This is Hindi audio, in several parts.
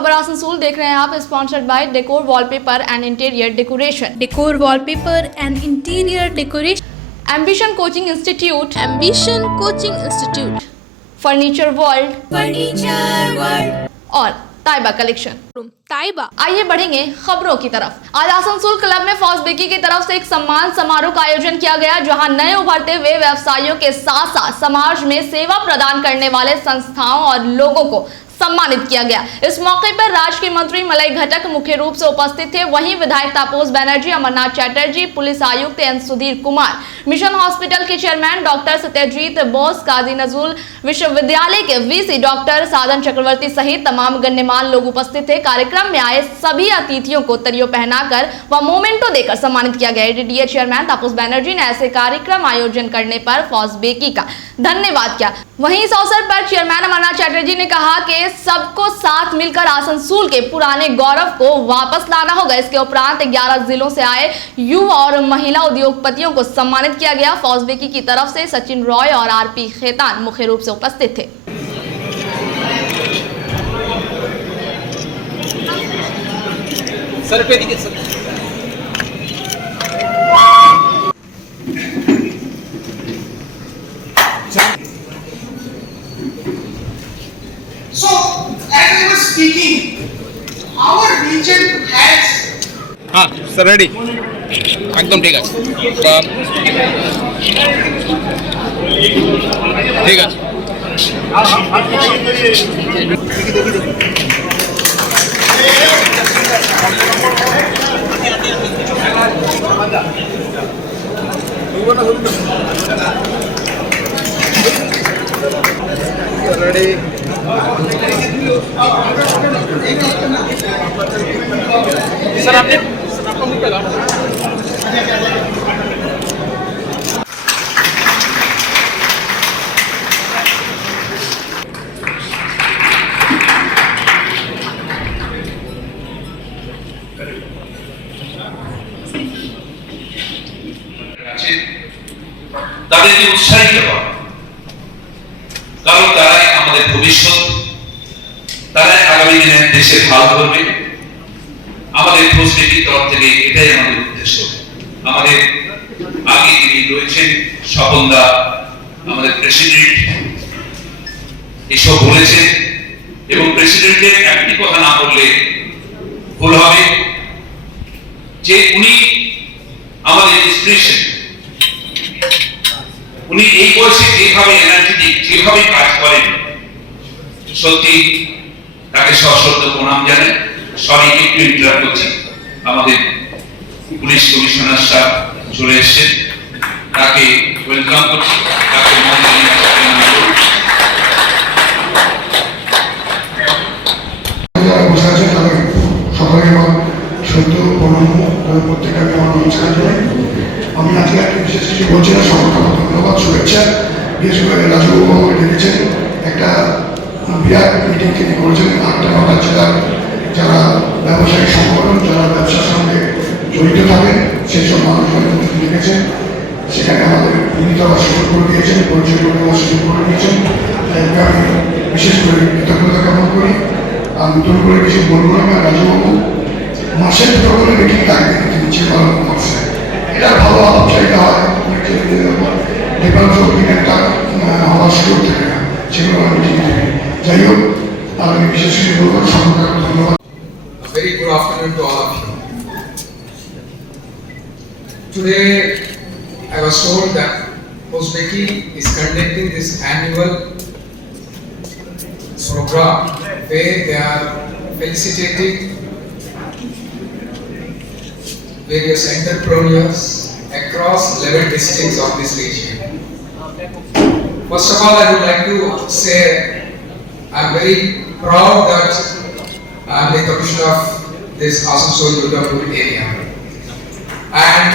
खबर आसनसोल देख रहे हैं आप, sponsored by decor wallpaper and interior decoration. Decor wallpaper and interior decoration. Ambition coaching institute, Ambition Coaching Institute. Furniture world Furniture World. और ताइबा कलेक्शन। Taiba. आइए बढ़ेंगे खबरों की तरफ। आज आसनसोल क्लब में फॉज बेकी की तरफ से एक सम्मान समारोह का आयोजन किया गया, जहां नए उभरते हुए व्यवसायियों के साथ साथ समाज में सेवा प्रदान करने वाले संस्थाओं और लोगों को सम्मानित किया गया। इस मौके पर राज्य के मंत्री मलय घटक मुख्य रूप से उपस्थित थे। वहीं विधायक तापस बैनर्जी, अमरनाथ चैटर्जी, पुलिस आयुक्त N Sudhir Kumar, mission hospital के चेयरमैन डॉक्टर सत्यजीत बोस, काजी नजरुल विश्वविद्यालय के वीसी डॉक्टर साधन चक्रवर्ती सहित तमाम गण्यमान्य लोग उपस्थित थे। कार्यक्रम में आए सभी अतिथियों को तरियो पहनाकर व मोमेंटो देकर सम्मानित किया गया। एडीडीए चेयरमैन तापस बैनर्जी ने ऐसे कार्यक्रम आयोजन करने पर फॉज बेकी का धन्यवाद किया। वहीं इस अवसर पर चेयरमैन अमरनाथ चैटर्जी ने कहा कि सबको साथ मिलकर आसनसोल के पुराने गौरव को वापस लाना होगा। इसके उपरांत 11 जिलों से आए युवा और महिला उद्योगपतियों को सम्मानित किया गया। फॉज बेकी की तरफ से सचिन रॉय और आरपी खेतान मुख्य रूप से उपस्थित थे। सर पे दीजिए sir. So, as I was speaking, our region has हाँ सर रेडी एकदम ठीक আছে ঠিক আছে रेडी सर आपने आपको निकला তাদেরকে উৎসাহিত করা, কারণ তারাই আমাদের ভবিষ্যৎ, তারাই আগামী দিনে দেশের হাল ধরবে। আমাদের প্রস্তুতির তরফ থেকে এটাই আমাদের উদ্দেশ্য। আমাদের আগে যিনি রয়েছেন স্বপনদা, আমাদের প্রেসিডেন্ট এসব বলেছেন, এবং প্রেসিডেন্টের একটি কথা না বললে ভুল হবে যে উনি আমাদের ইন্সপিরেশন। উনি এই বয়সে যেভাবে এনার্জেটিক, যেভাবে কাজ করেন, সত্যি তাকে সশ্রদ্ধ প্রণাম জানাই। সবাইকে একটু ইন্টারাপ্ট করছি, আমাদের পুলিশ কমিশনার সাহেব চলে এসেছেন, তাকে ওয়েলকাম করছি, তাকে আমি আজকে একটা বিশেষ কিছু বলছি না, সকলকে ধন্যবাদ, শুভেচ্ছা। বিশেষ করে রাজুবাবু আমাকে ডেকেছেন, একটা বিরাট মিটিং তিনি করেছেন 8টা-9টা জেলার যারা ব্যবসায়িক সংগঠন, যারা ব্যবসার সঙ্গে জড়িত থাকেন, সেই সব মানুষজনের ডেকেছেন। সেখানে আমাদের ভূমিকা সুযোগ করে দিয়েছেন, পরিচয় করে দেওয়ার সুযোগ করে দিয়েছেন। আমি বিশেষ করে কৃতজ্ঞতা জ্ঞাপন করি। আর নতুন করে কিছু বলবো না, রাজুবাবু মাসের দুটো করে মিটিং থাকবে নিচে মাসে, এটা ভালো আলাপ চাইতে হয়। ডিফারেন্স একটা হওয়ার সুযোগ থাকে না, সেগুলো আমি ঠিক থাকি। যাই হোক, আমি বিশেষ কিছু বলবো, সকলকে ধন্যবাদ। Very good afternoon to all of you. Today, I was told that Fos Beki is conducting this annual program where they are felicitating various entrepreneurs across 11 districts of this region. First of all, I would like to say I am very proud that I am the commissioner of this Asansol Durgapur area. And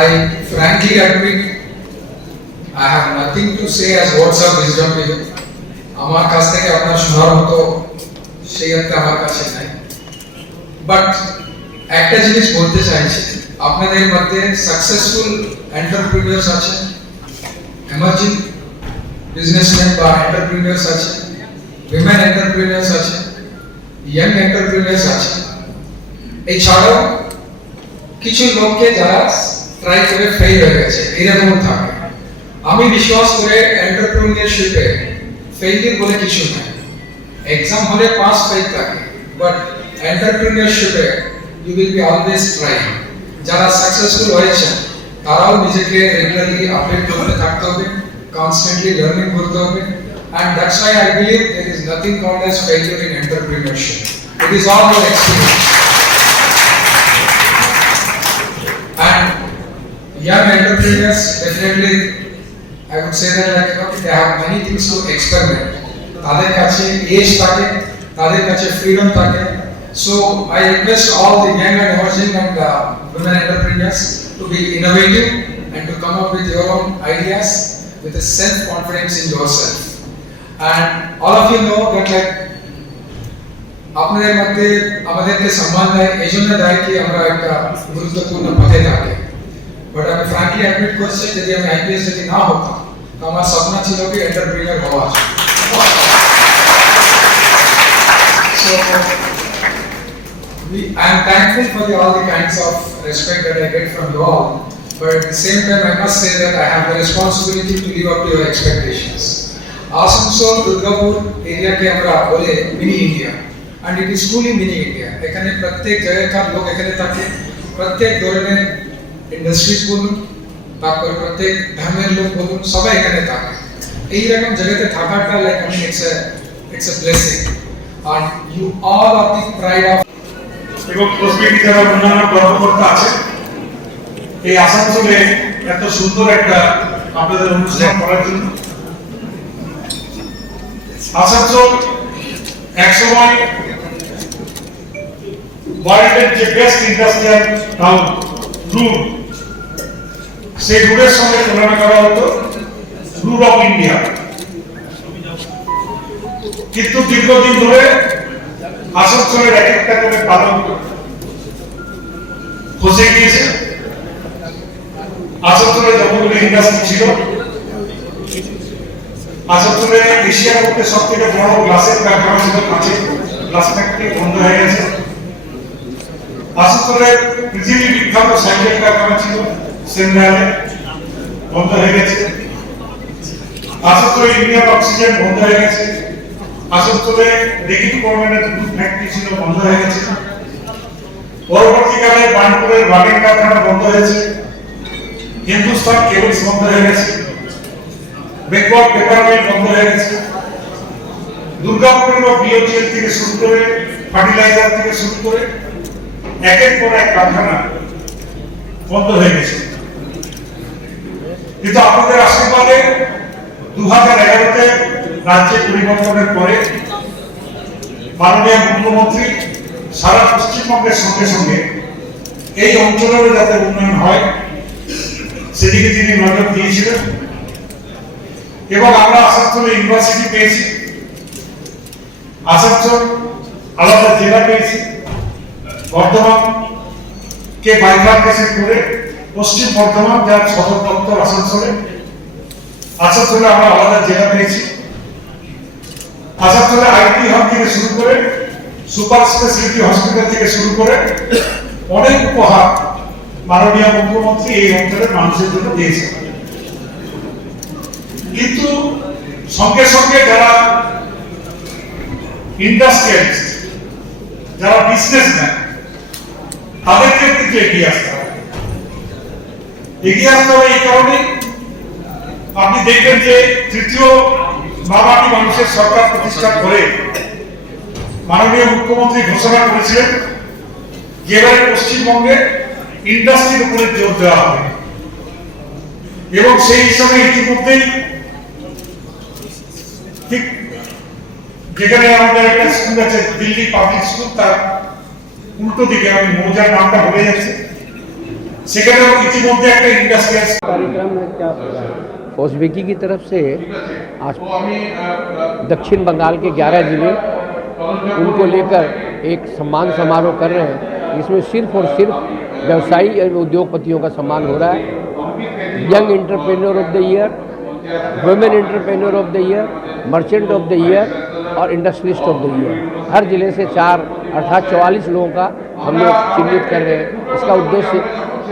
I frankly admit I have nothing to say as words of wisdom to you. আমার কাছ থেকে আপনার শোনার মতো সেই একটা আমার কাছে নাই, বাট একটা জিনিস বলতে চাইছি, আপনাদের মধ্যে সাকসেসফুল এন্টারপ্রেনিউরস আছেন, এমার্জিং বিজনেসম্যান বা এন্টারপ্রেনিয়ার্স আছে, উইমেন এন্টারপ্রেনিয়ার্স আছে, ইয়াং এন্টারপ্রেনিয়ার্স আছে। এছাড়াও কিছু লোককে যারা ট্রাই করে ফেল হয়ে গেছে, এরকম থাকে। আমি বিশ্বাস করে এন্টারপ্রেনিয়ারশিপে ফেইলিয়ার বলে কিছু নাই। এক্সাম হলে পাস ফেল থাকে, বাট এন্টারপ্রেনিয়ারশিপে you will be always trying. যারা সাকসেসফুল হয়েছে তারাও নিজেকে রেগুলারলি আপডেট করতে থাকতে হবে, কনস্ট্যান্টলি লার্নিং করতে হবে। And that's why I believe there is nothing called as failure in entrepreneurship. It is all your experience. And young entrepreneurs definitely, I would say that like, you know, they have many things to experiment. তাদের কাছে এজ থাকে, তাদের কাছে ফ্রিডম থাকে। So I request all the young and emerging and women entrepreneurs to be innovative and to come up with your own ideas with a self-confidence in yourself. And all of you know that like আপনাদের মধ্যে আমাদেরকে সম্মান দেয়, এই জন্য দেয় কি আমরা একটা গুরুত্বপূর্ণ পদে থাকি। বাট আমি ফ্র্যাঙ্কলি অ্যাডমিট করছি, যদি আমি আইপিএস যদি না হতাম তো আমার স্বপ্ন ছিল কি এন্টারপ্রেনিউর হওয়া। So I am thankful for all the kinds of respect that I get from you all, but at the same time I must say that I have the responsibility to live up to your expectations. Asansol Durgapur area ke amra bole mini India, and it is truly mini India. এখানে প্রত্যেক জায়গার লোক এখানে থাকে, প্রত্যেক ধরনের ইন্ডাস্ট্রিজ বলুন, তারপর প্রত্যেক ধর্মের লোক বলুন, সবাই এখানে থাকে। এই রকম জায়গাতে থাকাটা like I mean it's a blessing, and you all are the pride of এবং প্রস্পেক্টি যারা অন্যান্য কর্মকর্তা আছে এই আসানসোলে এত সুন্দর একটা আপনাদের অনুষ্ঠান করার জন্য। আসানসোল একসময় ওয়ার্ল্ডের যে বেস্ট ইন্ডাস্ট্রিয়াল টাউন রুট, সেই রুটের সঙ্গে তুলনা করা হতো রুট অফ ইন্ডিয়া। কিন্তু দীর্ঘদিন ধরে আসানসোলের এক একটা করে পালন খসে গিয়েছে। আসানসোলে যতগুলো ইন্ডাস্ট্রি ছিল, আসানসোলে এশিয়ার মধ্যে সব থেকে বড় গ্লাসের কারখানা ছিল, কাঁচে গ্লাস ফ্যাক্টরি বন্ধ হয়ে গেছে। আসানসোলে পৃথিবী বিখ্যাত সাইকেল কারখানা ছিল, সেন্ট্রালে বন্ধ হয়ে গেছে। আসানসোলে ইন্ডিয়ান অক্সিজেন বন্ধ হয়ে গেছে। আসানসোলে রেগিং গভর্নমেন্টের দুধ ফ্যাক্টরি ছিল, বন্ধ হয়ে গেছে। পরবর্তীকালে বার্নপুরের বাগের কারখানা বন্ধ হয়েছে। হিন্দুস্তান কেবলস বন্ধ হয়ে গেছে। বেঙ্গল পেপার মিল বন্ধ হয়ে গেছে। দুর্গাপুরের বিওটিএল থেকে শুরু করে ফার্টিলাইজার থেকে শুরু করে একের পর এক কারখানা বন্ধ হয়ে গেছে। কিন্তু আপনাদের আশীর্বাদে 2011-তে রাজ্যে পরিবর্তনের পরে মাননীয় মুখ্যমন্ত্রী সারা পশ্চিমবঙ্গের সঙ্গে সঙ্গে এই অঞ্চলের যাতে উন্নয়ন হয় সেদিকে তিনি নজর দিয়েছিলেন এবং আমরা আসানসোলে ইউনিভার্সিটি পেয়েছি, আসানসোল আলাদা জেলা পেয়েছি, বর্ধমানকে বাইফার্কেশন করে পশ্চিম বর্ধমান যার সদর দপ্তর আসানসোলে, আসানসোলে আমরা আলাদা জেলা পেয়েছি। আসানসোলে আইটি হাব থেকে শুরু করে সুপার স্পেশালিটি হসপিটাল থেকে শুরু করে অনেক উপহার মাননীয় মুখ্যমন্ত্রী এই অঞ্চলের মানুষের জন্য দিয়েছেন। কিন্তু সঙ্গে সঙ্গে যারা ইন্ডাস্ট্রিয়ালিস্ট, যারা বিজনেসম্যান, তাদেরকে কিন্তু এগিয়ে আসতে হবে। এগিয়ে আসতে হবে এই কারণে আপনি দেখবেন যে তৃতীয় বাবাটি মানুষের সরকার প্রতিষ্ঠা করে মাননীয় মুখ্যমন্ত্রী ঘোষণা করেছিলেন যে এবারে পশ্চিমবঙ্গে ইন্ডাস্ট্রির উপরে জোর দেওয়া হবে এবং সেই হিসাবে ইতিমধ্যেই ঠিক যেখানে আমাদের একটা স্কুল আছে দিল্লি পাবলিক স্কুল, তার উল্টো দিকে আমি মৌজার নামটা ভুলে যাচ্ছি, সেখানেও ইতিমধ্যে একটা ইন্ডাস্ট্রিয়াল कार्यक्रम में क्या फॉस्बेकी की तरफ से आज दक्षिण बंगाल के 11 जिले उनको लेकर एक सम्मान समारोह कर रहे हैं। इसमें सिर्फ और सिर्फ व्यवसायी और उद्योगपतियों का सम्मान हो रहा है। Young entrepreneur of the year, women entrepreneur of the year, merchant of the year और इंडस्ट्रियलिस्ट ऑफ द ईयर। हर जिले से 4 अर्थात 44 लोगों का हम लोग चिन्हित कर रहे हैं।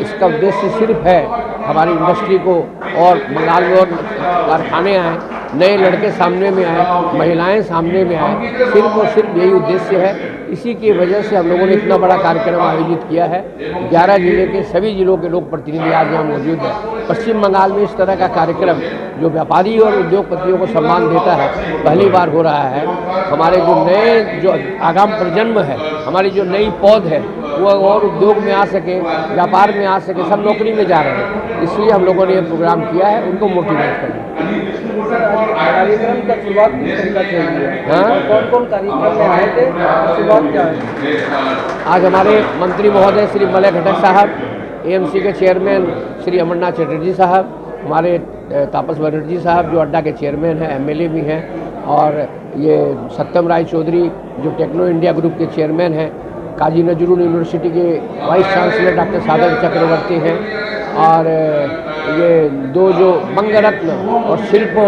इसका उद्देश्य सिर्फ है हमारी इंडस्ट्री को और बंगाल में और कारखाने आए, नए लड़के सामने में आए, महिलाएं सामने में आए, सिर्फ और सिर्फ यही उद्देश्य है। इसी की वजह से हम लोगों ने इतना बड़ा कार्यक्रम आयोजित किया है। 11 जिले के सभी जिलों के लोग प्रतिनिधि आज यहाँ मौजूद हैं। पश्चिम बंगाल में इस तरह का कार्यक्रम जो व्यापारी और उद्योगपतियों को सम्मान देता है, पहली बार हो रहा है। हमारे जो आगाम प्रजन्म है, हमारी जो नई पौध है, वो और उद्योग में आ सके, व्यापार में आ सके, सब नौकरी में जा रहे हैं। इसलिए हम लोगों ने ये प्रोग्राम किया है, उनको मोटिवेट करना। कार्यक्रम का शुरुआत किस तरीका से हुई है? हाँ, कौन कौन कार्यक्रम में आए थे, शुरुआत क्या है? आज हमारे मंत्री महोदय श्री मलय घटक साहब, एएमसी के चेयरमैन श्री अमरनाथ चटर्जी साहब, हमारे तापस बनर्जी साहब जो अड्डा के चेयरमैन हैं, एमएलए भी हैं, और ये सत्यम राय चौधरी जो टेक्नो इंडिया ग्रुप के चेयरमैन हैं, काजी नजरुल यूनिवर्सिटी के वाइस चांसलर डॉक्टर सागर चक्रवर्ती हैं, और ये 2 जो बंगरत्न और शिल्पो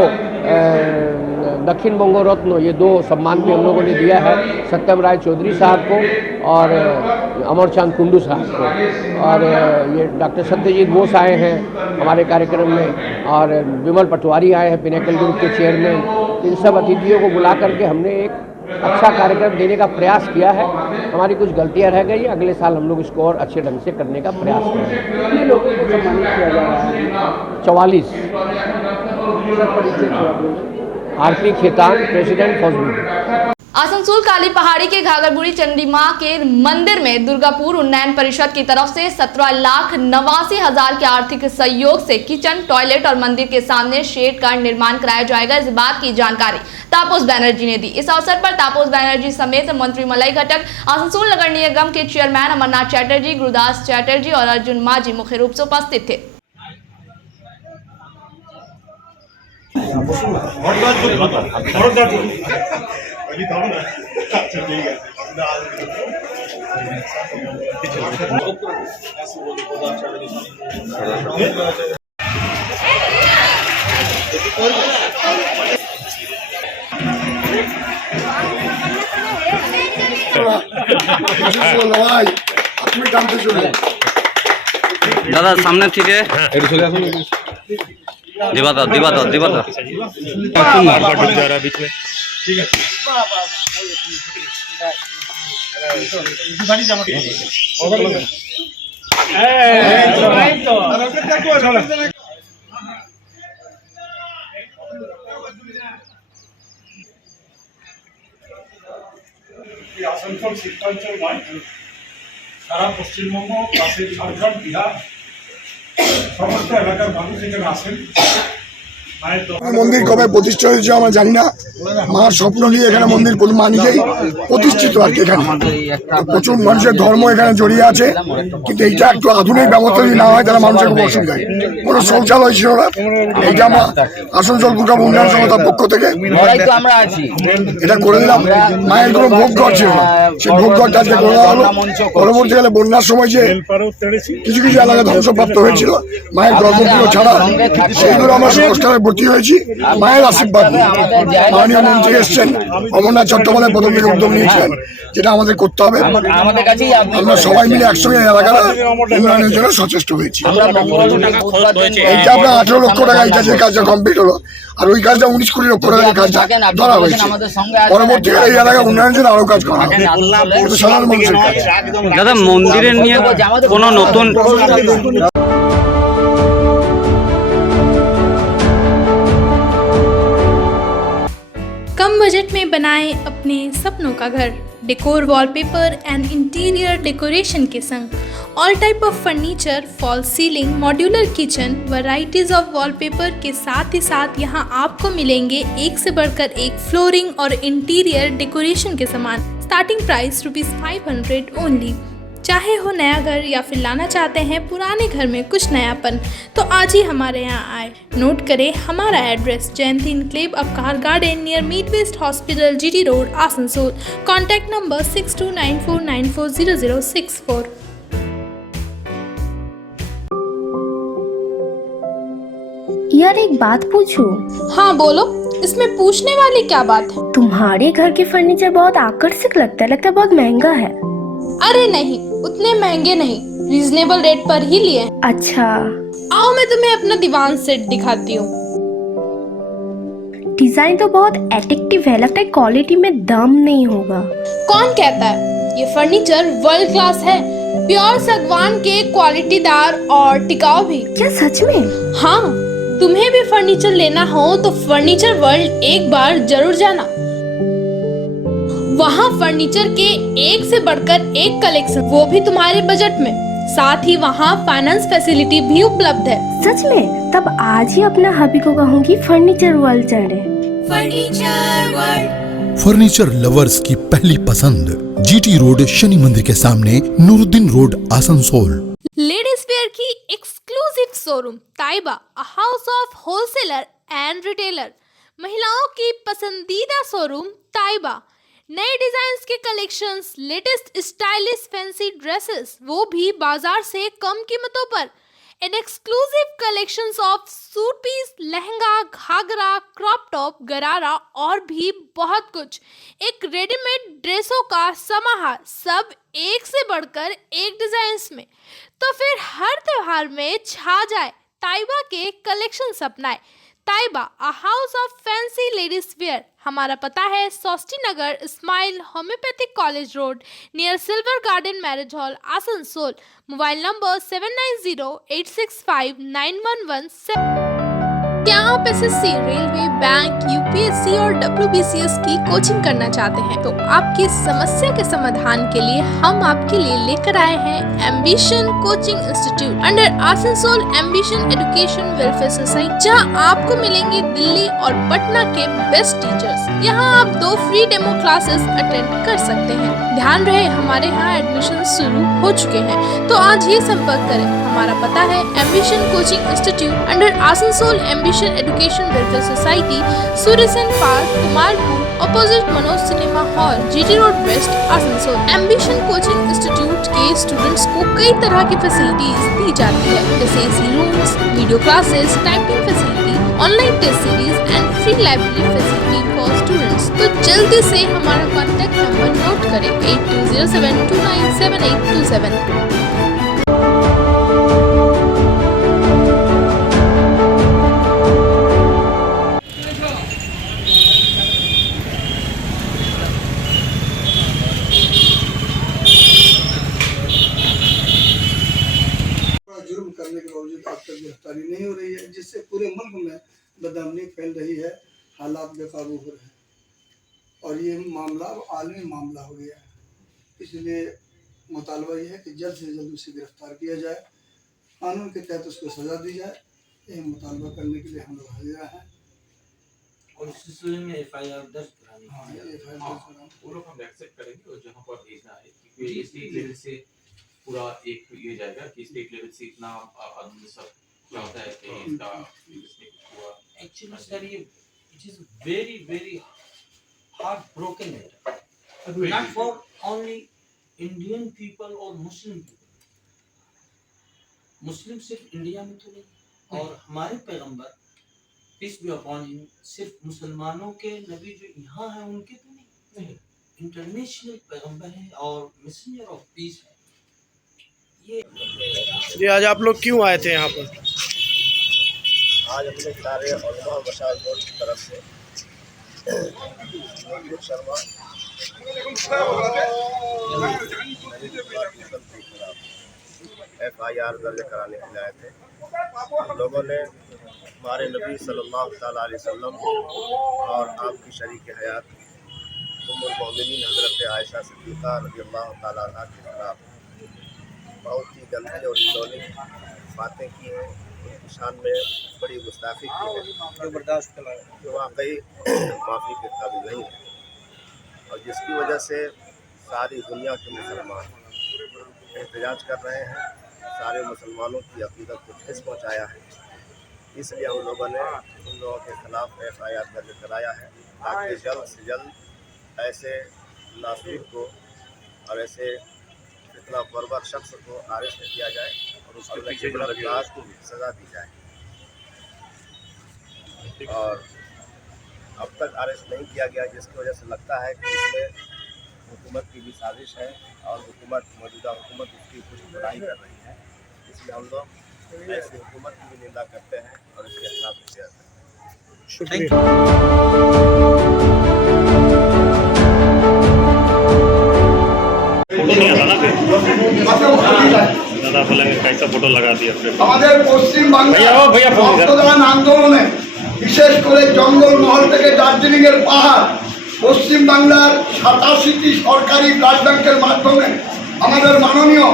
दक्षिण बंगो रत्न, ये 2 सम्मान भी हम लोगों ने दिया है, सत्यम राय चौधरी साहब को और अमरचांद कुंडू साहब को। और ये डॉक्टर सत्यजीत बोस आए हैं हमारे कार्यक्रम में, और विमल पटवारी आए हैं पिनेकल ग्रुप के चेयरमैन। इन सब अतिथियों को बुला करके हमने एक अच्छा कार्यक्रम देने का प्रयास किया है। हमारी कुछ गलतियां रह गई, अगले साल हम लोग इसको और अच्छे ढंग से करने का प्रयास करेंगे। कितने लोगों को सम्मानित किया जा रहा है? 44। RP Khetan, president Faujpur. आसनसोल काली पहाड़ी के घाघरबुढ़ी चंडी मां के मंदिर में दुर्गापुर उन्नयन परिषद की तरफ से 17,89,000 के आर्थिक सहयोग से किचन, टॉयलेट और मंदिर के सामने शेड का निर्माण कराया जाएगा। इस बात की जानकारी तापस बैनर्जी ने दी। इस अवसर पर तापस बैनर्जी समेत मंत्री मलय घटक, आसनसोल नगर निगम के चेयरमैन अमरनाथ चटर्जी, गुरुदास चटर्जी और अर्जुन माझी मुख्य रूप से उपस्थित थे। দাদা সামনে থেকে দিবা দাও ঠিক আছে আসানসোল শিল্পাঞ্চল নয়, সারা পশ্চিমবঙ্গ, পাশের ঝাড়খণ্ড, বিহার, সমস্ত এলাকার মানুষ এখানে আসেন। মন্দির কবে প্রতিষ্ঠা হয়েছে আমরা জানি না, মার স্বপ্ন নিয়ে এখানে মন্দির মা নিজেই প্রতিষ্ঠিত আর কি। এখানে প্রচুর মানুষের ধর্ম এখানে জড়িয়ে আছে, কিন্তু এইটা একটু আধুনিক ব্যবস্থা যদি না হয় তাহলে মানুষের খুব অসুবিধা হয়। কোনো শৌচালয় ছিল না, এইটা আমরা আসানসোল দুর্গাপুর উন্নয়ন সংস্থার পক্ষ থেকে এটা করে দিলাম। মায়ের কোনো ভোগঘর ছিল না, সেই ভোগঘরটা আজকে করে দেওয়া হলো। পরবর্তীকালে বন্যার সময় যে কিছু কিছু এলাকা ধ্বংসপ্রাপ্ত হয়েছিল মায়ের গর্ভগৃহ ছাড়া, সেইগুলো আমরা সংস্কারে ভর্তি হয়েছি মায়ের আশীর্বাদ। মাননীয় মন্ত্রী এসছেন, অমরনাথ চট্টোপাধ্যায় প্রথম থেকে উদ্যোগ নিয়েছিলেন, যেটা আমাদের করতে হবে। আমরা সবাই মিলে একসঙ্গে এলাকার উন্নয়নের জন্য সচেষ্ট হয়েছি। এইটা আপনার 18 লক্ষ টাকা, এইটা যে কাজটা কমপ্লিট হলো, আর ওই কাজটা 19 কোটি লক্ষ টাকার কাজটা ধরা হয়েছে। পরবর্তীকালে এই এলাকা উন্নয়নের জন্য আরো কাজ করা হবে, সাধারণ মানুষের কাজ। দাদা মন্দিরের নিয়ে কোনো নতুন कम बजट में बनाएं अपने सपनों का घर। Decor, wallpaper and interior decoration के संग all type of furniture, fall ceiling, modular kitchen, varieties of wallpaper के साथ ही साथ यहाँ आपको मिलेंगे एक से बढ़कर एक फ्लोरिंग और इंटीरियर डेकोरेशन के सामान। Starting price ₹500 only. चाहे हो नया घर या फिर लाना चाहते हैं पुराने घर में कुछ नयापन, तो आज ही हमारे यहाँ आए। नोट करें हमारा एड्रेस, जयंती इनक्लेव अवकार गार्डन नियर मीट west hospital, GT road, Asansol. Contact number 6294940064। यार एक बात पूछूं? हाँ बोलो, इसमें पूछने वाली क्या बात है? तुम्हारे घर के फर्नीचर बहुत आकर्षक लगता है बहुत महंगा है। अरे नहीं, उतने महंगे नहीं, रीजनेबल रेट पर ही लिए हैं। अच्छा, आओ मैं तुम्हें अपना दीवान सेट दिखाती हूँ। डिजाइन तो बहुत एट्रैक्टिव है, लगता है क्वालिटी में दम नहीं होगा। कौन कहता है? ये फर्नीचर वर्ल्ड क्लास है, प्योर सागवान के, क्वालिटीदार और टिकाऊ भी। क्या सच में? हाँ, तुम्हें भी फर्नीचर लेना हो तो फर्नीचर वर्ल्ड एक बार जरूर जाना। वहाँ फर्नीचर के एक से बढ़कर एक कलेक्शन, वो भी तुम्हारे बजट में। साथ ही वहाँ फाइनेंस फैसिलिटी भी उपलब्ध है। सच में? तब आज ही अपना हबी को कहूँगी फर्नीचर वर्ल्ड चले। फर्नीचर वर्ल्ड, फर्नीचर लवर्स की पहली पसंद, जीटी रोड, शनि मंदिर के सामने, Nooruddin road, Asansol. Ladies wear की exclusive showroom Taiba, a house of wholesaler and retailer. महिलाओं की पसंदीदा शोरूम ताइबा, नए डिजाइन के collections, latest stylish fancy dresses, वो भी बाजार से कम कीमतों पर। An exclusive collections of suit piece, lehenga, ghagra, crop top, gharara और भी बहुत कुछ। एक रेडीमेड ड्रेसों का समाहार, सब एक से बढ़कर एक डिजाइन्स में। तो फिर हर त्योहार में छा जाए ताइबा के कलेक्शंस अपनाए। Taiba, a house of fancy ladies wear. हमारा पता है Sosti Nagar, smile homoeopathic college road, near silver garden marriage hall, Asansol. Mobile number 7908659117। क्या आप एसएससी, रेलवे, बैंक, यूपीएससी और डब्ल्यूबीसीएस की कोचिंग करना चाहते हैं? तो आपकी समस्या के समाधान के लिए हम आपके लिए लेकर आए हैं ambition coaching institute under Asansol Ambition education welfare society, जहां आपको मिलेंगे दिल्ली और पटना के बेस्ट टीचर्स। यहां आप 2 फ्री डेमो क्लासेस अटेंड कर सकते हैं। ध्यान रहे, हमारे यहाँ एडमिशन शुरू हो चुके हैं, तो आज ही संपर्क करें। हमारा पता है Ambition coaching institute under Asansol Ambition education welfare society, Suryasen park, Kumarpur, opposite Manoj cinema hall, GT road west, Asansol. Ambition coaching institute के स्टूडेंट्स को कई तरह की फैसिलिटीज दी जाती है, जैसे AC rooms, video classes, typing facility, online test series and free library facility for students. तो जल्दी से हमारा कॉन्टैक्ट नंबर नोट करें 8207297827। जुर्म करने के बावजूद अब तक गिरफ्तारी नहीं हो रही है, जिससे पूरे मुल्क में बदअमनी फैल रही है, हालात बेकाबू हो रहे हैं और ये मामला अब आलमी मामला हो गया है। इसलिए मुतालबा ये है कि जल्द से जल्द उसे गिरफ्तार किया जाए, कानून के तहत उसको सजा दी जाए। यही मुतालबा करने के लिए हम लोग हाजिर हैं। और इस सिलसिले में एफआईआर दर्ज करानी है। हाँ, वो लोग हम एक्सेप्ट करेंगे और जहाँ पर भेजना है, क्योंकि स्टेट लेवल से पूरा एक ये जाएगा कि स्टेट लेवल से इतना आदमी सब क्या होता है कि इसका हुआ। एक्चुअली सर ये it is very very heart broken matter, not for only Indian people और मुस्लिम पीपल। मुस्लिम सिर्फ इंडिया में तो नहीं, और हमारे पैगंबर पीस बी अपॉन हिम सिर्फ मुसलमानों के नबी जो यहाँ हैं उनके तो नहीं, इंटरनेशनल पैगंबर हैं और मैसेंजर ऑफ पीस है। ये जी आज आप लोग क्यों आए थे यहाँ पर? आज हमने सारे उलमा मशाल बोर्ड की तरफ से शर्मा FIR दर्ज कराने के लिए आए थे। लोगों ने हमारे नबी सल्लल्लाहु अलैहि वसल्लम और आपकी शरीक हयात उम्मुल मोमिनीन हज़रत आयशा सिद्दीक़ा रज़ियल्लाहु तआला अन्हा के खिलाफ बहुत ही गंदी और घिनौनी बातें की हैं, उनकी शान में बड़ी गुस्ताखी की है जो बर्दाश्त जो वाकई माफ़ी के काबिल नहीं है, और जिसकी वजह से सारी दुनिया के मुसलमान एहतजाज कर रहे हैं, सारे मुसलमानों की अक़ीदत को ठेस पहुँचाया है। इसलिए हम लोगों ने उन लोगों के खिलाफ FIR दर्ज कराया है, ताकि जल्द से जल्द ऐसे नासरीन को और ऐसे इतना बर्बर शख्स को अरेस्ट किया जाए और उसके सज़ा दी जाए। और अब तक अरेस्ट नहीं किया गया, जिसकी वजह से लगता है कि इसमें हुकूमत की भी साजिश है और मौजूदा हुकूमत उसकी कुछ बुराई कर रही है। इसलिए हम लोग ऐसी हुकूमत की भी निंदा करते हैं और इसके खिलाफ विजय करते हैं। शुक्रिया। कैसा फोटो लगा दिया আমাদের পশ্চিম বাংলার রক্তদান আন্দোলনে বিশেষ করে জঙ্গলমহল থেকে দার্জিলিং এর পাহাড়, পশ্চিম বাংলার 87টি সরকারি ব্লাড ব্যাংকের মাধ্যমে আমাদের মাননীয়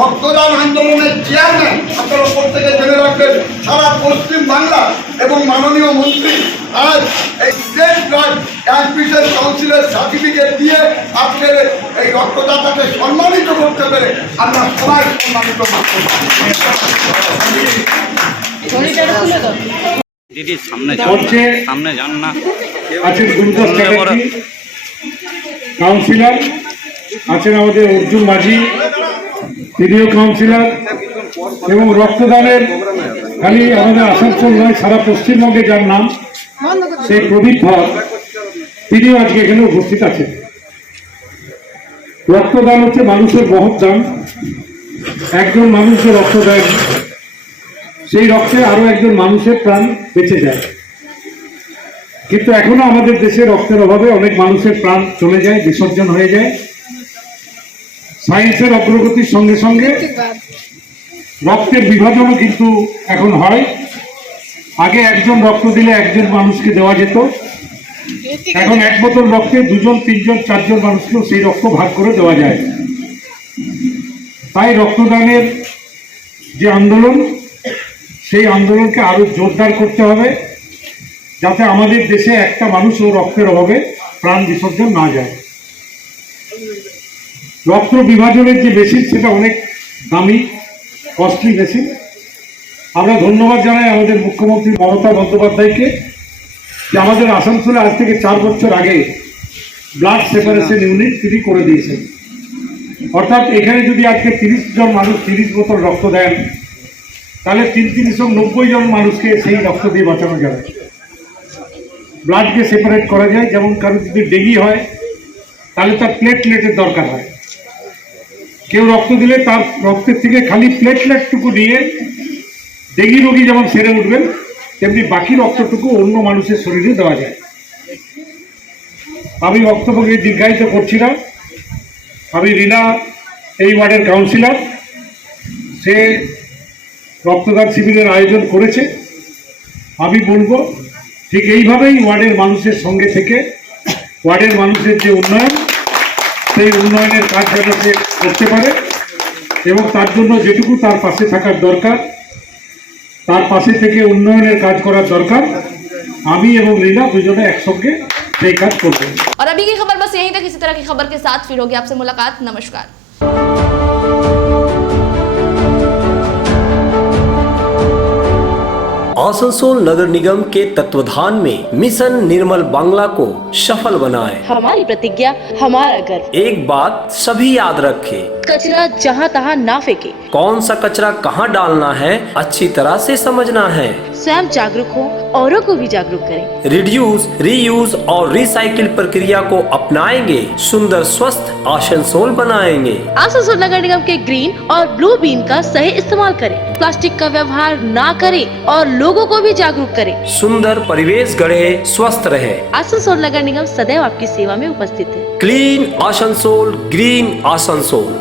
রক্তদান আন্দোলনের চেয়ারম্যান, আপনারা প্রত্যেকে জেনে রাখবেন, সারা পশ্চিম বাংলা এবং মাননীয় মন্ত্রী আজ এই স্টেট ব্লাড ট্রান্সমিশন কাউন্সিলের সার্টিফিকেট দিয়ে আজকে এই রক্তদাতাকে সম্মানিত করতে পেরে আমরা সবাই সম্মানিত করতে দিদি সামনে সামনে যান না। আছেন গুরুদাস চ্যাটার্জি কাউন্সিলর, আছেন আমাদের অর্জুন মাঝি তিনিও কাউন্সিলর, এবং রক্তদানের খালি আমাদের আসানসোল নয় সারা পশ্চিমবঙ্গে যার নাম সেই প্রদীপ ধর, তিনিও আজকে এখানে উপস্থিত আছেন। রক্তদান হচ্ছে মানুষের মহৎ দান। একজন মানুষ যে রক্ত দেয় সেই রক্তে আরো একজন মানুষের প্রাণ বেঁচে যায়, কিন্তু এখনো আমাদের দেশে রক্তের অভাবে অনেক মানুষের প্রাণ চলে যায়, বিসর্জন হয়ে যায়। সায়েন্সের অগ্রগতির সঙ্গে সঙ্গে রক্তের বিভাজনও কিন্তু এখন হয়। আগে একজন রক্ত দিলে একজন মানুষকে দেওয়া যেত, এখন এক বোতল রক্তে 2 জন 3 জন 4 জন মানুষকেও সেই রক্ত ভাগ করে দেওয়া যায়। তাই রক্তদানের যে আন্দোলন, সেই আন্দোলনকে আরো জোরদার করতে হবে, যাতে আমাদের দেশে একটা মানুষও রক্তের অভাবে প্রাণ বিসর্জন না যায়। রক্ত বিভাজনের যে মেশিন সেটা অনেক দামি, কস্টলি মেশিন। আমরা ধন্যবাদ জানাই আমাদের মুখ্যমন্ত্রী মমতা বন্দ্যোপাধ্যায়কে যে আমাদের আসানসোলে আজ থেকে 4 বছর আগে ব্লাড সেপারেশন ইউনিট তিনি করে দিয়েছেন। অর্থাৎ এখানে যদি আজকে 30 জন মানুষ 30 বোতল রক্ত দেন, তাহলে 3-390 জন মানুষকে সেই রক্ত দিয়ে বাঁচানো যাবে। ব্লাডকে সেপারেট করা যায়, যেমন কারো যদি ডেঙ্গি হয় তাহলে তার প্লেটলেটের দরকার হয়, কেউ রক্ত দিলে তার রক্তের থেকে খালি প্লেটলেটটুকু নিয়ে ডেঙ্গি রোগী যেমন সেরে উঠবেন, তেমনি বাকি রক্তটুকু অন্য মানুষের শরীরে দেওয়া যায়। আমি বক্তব্যকে দীর্ঘায়িত করছি না। আমি রিনা এই ওয়ার্ডের কাউন্সিলর, সে রক্তদান শিবিরের আয়োজন করেছে। আমি বলবো ঠিক এইভাবেই ওয়ার্ডের মানুষের সঙ্গে থেকে ওয়ার্ডের মানুষের যে উন্নয়ন, সেই উন্নয়নের কাজ যেন সে করতে পারে এবং তার জন্য যেটুকু তার পাশে থাকার দরকার, তার পাশে থেকে উন্নয়নের কাজ করার দরকার। আমি এবং रीना দুজনে একসঙ্গে সেই কাজ করব। और अभी की खबर बस यहीं तक। इसी तरह की खबर के साथ फिर होगी आपसे मुलाकात। नमस्कार। आसनसोल नगर निगम के तत्वाधान में मिशन निर्मल बांग्ला को सफल बनाएं। हमारी प्रतिज्ञा, हमारा गर्व। एक बात सभी याद रखें, कचरा जहाँ तहाँ ना फेंके। कौन सा कचरा कहाँ डालना है अच्छी तरह से समझना है। स्वयं जागरूक हो, औरों को भी जागरूक करें। रिड्यूस, रीयूज और रिसाइकिल प्रक्रिया को अपनाएंगे, सुंदर स्वस्थ आसनसोल बनाएंगे। आसनसोल नगर निगम के ग्रीन और ब्लू बीन का सही इस्तेमाल करें, प्लास्टिक का व्यवहार ना करें और लोगों को भी जागरूक करें। सुंदर परिवेश गढ़े, स्वस्थ रहे। आसनसोल नगर निगम सदैव आपकी सेवा में उपस्थित है। Clean Asansol, green Asansol.